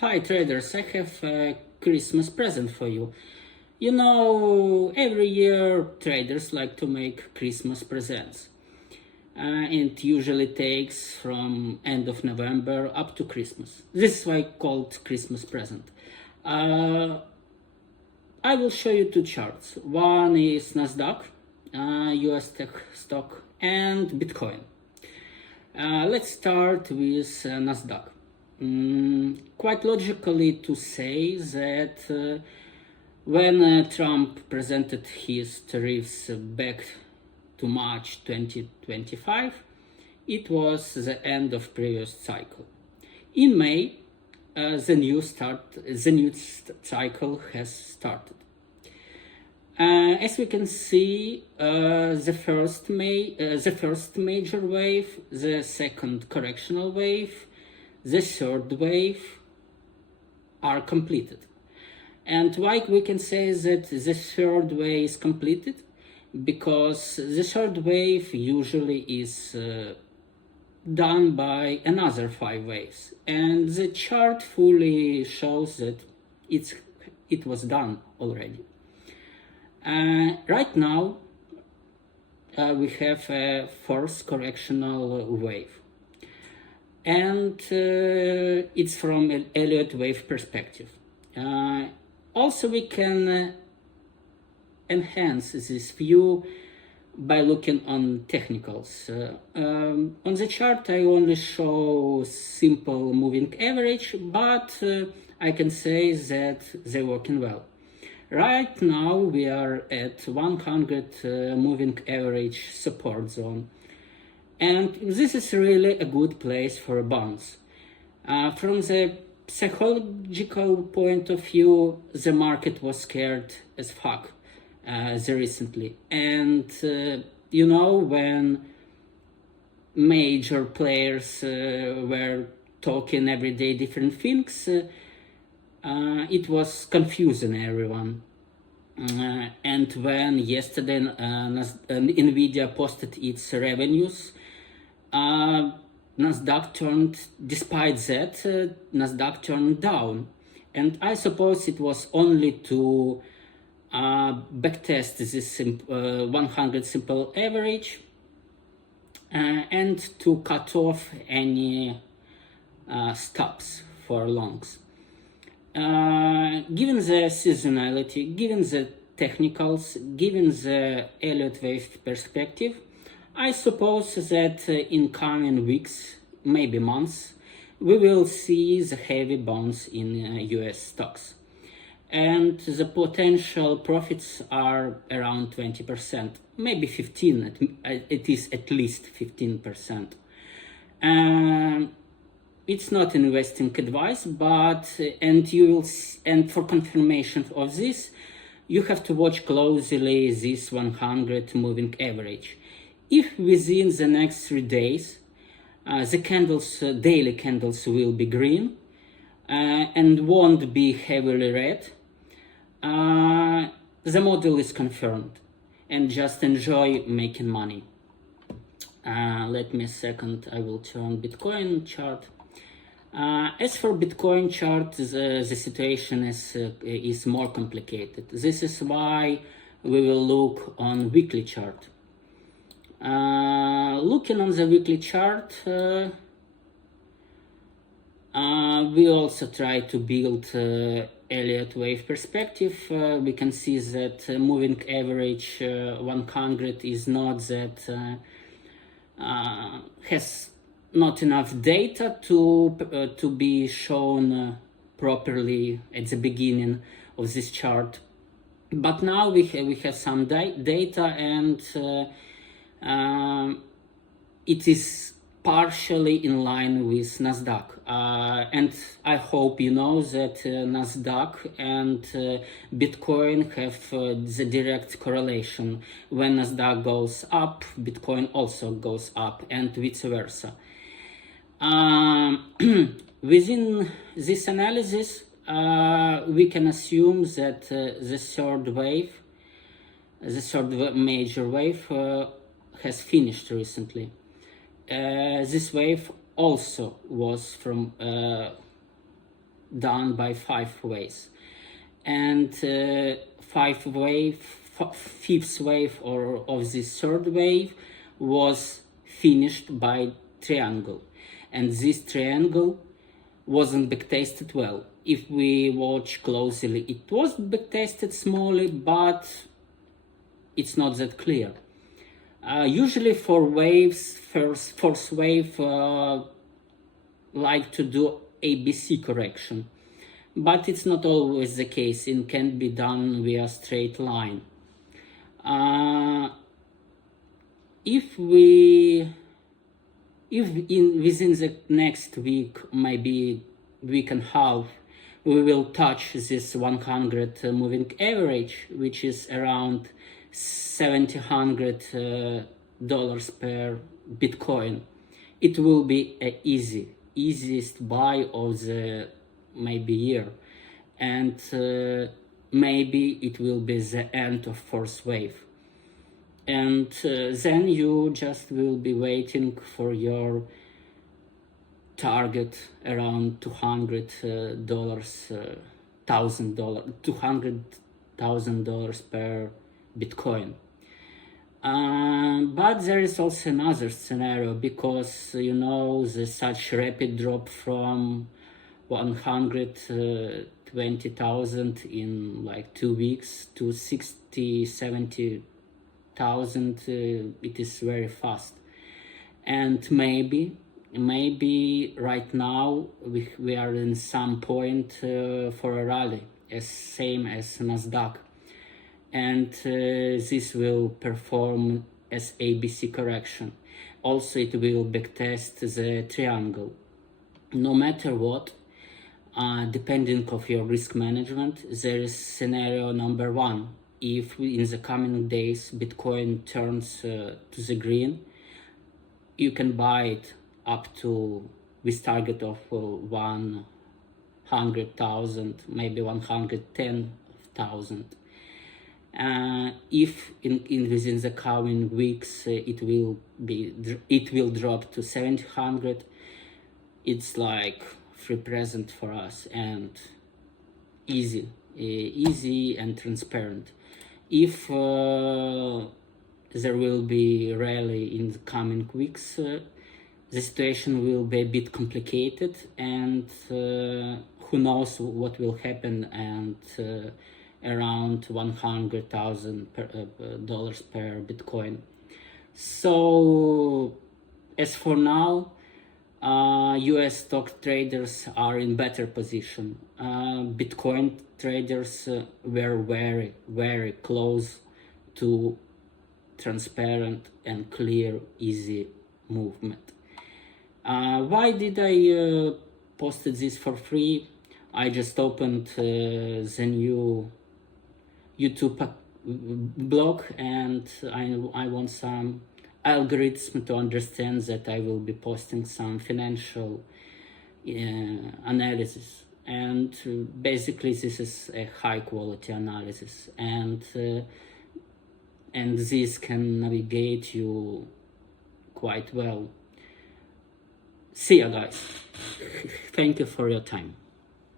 Hi traders, I have a Christmas present for you. You know, every year traders like to make Christmas presents. It usually takes from end of November up to Christmas. This is why called Christmas present. I will show you two charts. One is Nasdaq, US tech stock, and Bitcoin. Let's start with Nasdaq. Quite logically to say that when Trump presented his tariffs back to March 2025, it was the end of previous cycle. In May, the new cycle has started. As we can see, the first major wave, the second correctional wave, the third wave are completed. And why we can say that the third wave is completed? Because the third wave usually is done by another 5 waves. And the chart fully shows that it was done already. Right now, we have a fourth correctional wave. And it's from an Eliott wave perspective. Also, we can enhance this view by looking on technicals. On the chart, I only show simple moving average, but I can say that they're working well. Right now, we are at 100 moving average support zone. And this is really a good place for a bounce. From the psychological point of view, the market was scared as fuck recently. And you know, when major players were talking every day different things, it was confusing everyone. And when yesterday Nvidia posted its revenues, Nasdaq turned, despite that, Nasdaq turned down. And I suppose it was only to backtest this 100 simple average and to cut off any stops for longs. Given the seasonality, given the technicals, given the Eliott wave perspective, I suppose that in coming weeks, maybe months, we will see the heavy bounce in US stocks. And the potential profits are around 20%, maybe 15%, it is at least 15%. It's not investing advice, but and for confirmation of this, you have to watch closely this 100 moving average. If within the next 3 days the candles, daily candles, will be green and won't be heavily red, the model is confirmed, and just enjoy making money. Let me a second, I will turn Bitcoin chart. As for Bitcoin chart, the situation is more complicated. This is why we will look on weekly chart. Looking on the weekly chart, we also try to build Eliott wave perspective. We can see that moving average 100 is not that has not enough data to be shown properly at the beginning of this chart. But now we have some data, and it is partially in line with Nasdaq. And I hope you know that Nasdaq and Bitcoin have the direct correlation. When Nasdaq goes up, Bitcoin also goes up, and vice versa. Within this analysis, we can assume that the third major wave has finished recently. This wave also was from done by 5 waves, and fifth wave of this third wave was finished by triangle, and this triangle wasn't backtested well. If we watch closely, it was backtested smallly, but it's not that clear. Usually for waves, fourth wave like to do ABC correction, but it's not always the case. It can be done via straight line. If within the next week, maybe week and a half, we will touch this 100 moving average, which is around $700 per Bitcoin. It will be an easiest buy of the maybe year, and maybe it will be the end of fourth wave, and then you just will be waiting for your target around $200,000 per Bitcoin. But there is also another scenario, because you know the such rapid drop from 120,000 in like 2 weeks to 60-70,000, it is very fast. And maybe right now we are in some point for a rally, as same as Nasdaq, and this will perform as ABC correction. Also it will backtest the triangle. No matter what, depending of your risk management, there is scenario number one. If in the coming days Bitcoin turns to the green, you can buy it up to with target of 100,000, maybe 110,000. If within the coming weeks it will drop to 700, it's like free present for us, and easy and transparent. If there will be rally in the coming weeks, the situation will be a bit complicated, and who knows what will happen, and around $100,000 per Bitcoin. So as for now, US stock traders are in better position. Bitcoin traders were very close to transparent and clear, easy movement. Why did I posted this for free? I just opened the new YouTube blog, and I want some algorithm to understand that I will be posting some financial analysis, and basically this is a high quality analysis, and this can navigate you quite well. See ya, guys. Thank you for your time.